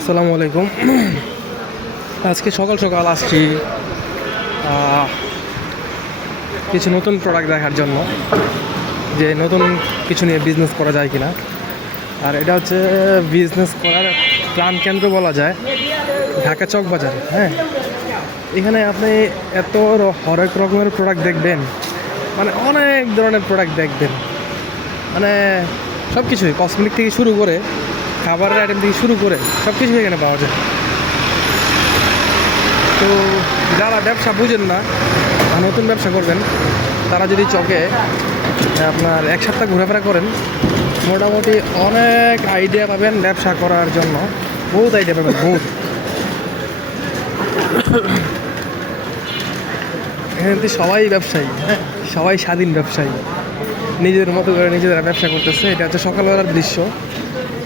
আসসালামু আলাইকুম। আজকে সকাল সকাল আসছি কিছু নতুন প্রোডাক্ট দেখার জন্য, যে নতুন কিছু নিয়ে বিজনেস করা যায় কিনা। আর এটা হচ্ছে বিজনেস করার প্রাণকেন্দ্র বলা যায়, ঢাকা চক বাজার। হ্যাঁ, এখানে আপনি এত হরেক রকমের প্রোডাক্ট দেখবেন, মানে অনেক ধরনের প্রোডাক্ট দেখবেন, মানে সব কিছুই, কসমেটিক থেকে শুরু করে খাবারের আইটেম থেকে শুরু করে সব কিছুই এখানে পাওয়া যায়। তো যারা ব্যবসা বুঝেন না বা নতুন ব্যবসা করবেন, তারা যদি চকে আপনার এক সপ্তাহ ঘোরাফেরা করেন, মোটামুটি অনেক আইডিয়া পাবেন ব্যবসা করার জন্য। বহুত আইডিয়া পাবেন, বহুত। এখানে তো সবাই ব্যবসায়ী, হ্যাঁ, সবাই স্বাধীন ব্যবসায়ী, নিজের মতো করে নিজেরা ব্যবসা করতেছে। এটা হচ্ছে সকালবেলার দৃশ্য।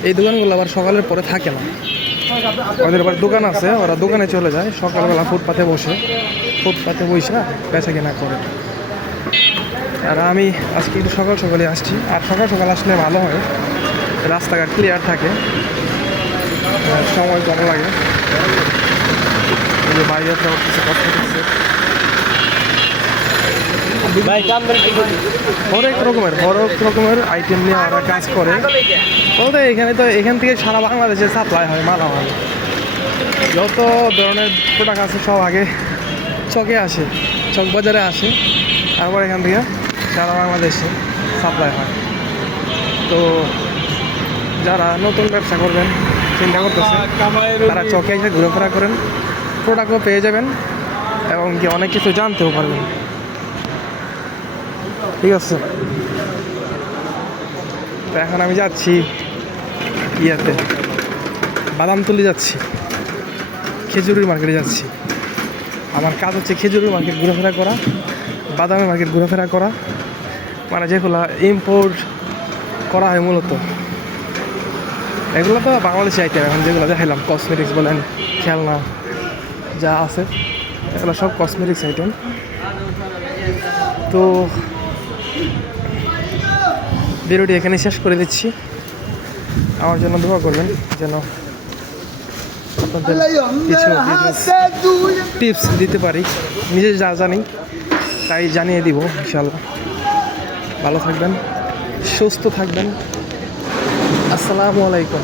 এই দোকানগুলো আবার সকালের পরে থাকে না, ওদের আবার দোকান আছে, ওরা দোকানে চলে যায়, সকালবেলা ফুটপাতে বসে বেচা কেনা করে। আর আমি আজকে একটু সকাল সকালে আসছি, আর সকাল সকাল আসলে ভালো হয়, রাস্তাঘাট ক্লিয়ার থাকে, সময় কম লাগে। এই যে বাইরে কিছু কথা হচ্ছে, হরেক রকমের আইটেম নিয়ে ওরা কাজ করে। বলতে এখান থেকে সারা বাংলাদেশে সাপ্লাই হয় মালামাল। যত ধরনের প্রোডাক্ট আছে সব আগে চকে আসে, চক বাজারে আসে, তারপর এখান থেকে সারা বাংলাদেশে সাপ্লাই হয়। তো যারা নতুন ব্যবসা করবেন চিন্তা করতেছে, তারা চকে এসে ঘুরেফেরা করেন, প্রোডাক্টও পেয়ে যাবেন এবং কি অনেক কিছু জানতেও পারবেন। ঠিক আছে, তো এখন আমি যাচ্ছি ইয়াতে বাদামতলি যাচ্ছি, খেজুরির মার্কেটে যাচ্ছি। আমার কাজ হচ্ছে খেজুরির মার্কেট ঘোরাফেরা করা, বাদামের মার্কেট ঘোরাফেরা করা, মানে যেগুলো ইম্পোর্ট করা হয় মূলত। এগুলো তো বাংলাদেশি আইটেম, এখন যেগুলো দেখাইলাম কসমেটিক্স বলেন, খেলনা যা আছে এগুলো সব কসমেটিক্স আইটেম। তো ভিডিওটি এখানে শেষ করে দিচ্ছি। আমার জন্য দোয়া করবেন যেন আপনাদের কিছু টিপস দিতে পারি, নিজে যা জানি তাই জানিয়ে দিব ইনশাল্লাহ। ভালো থাকবেন, সুস্থ থাকবেন। আসসালামু আলাইকুম।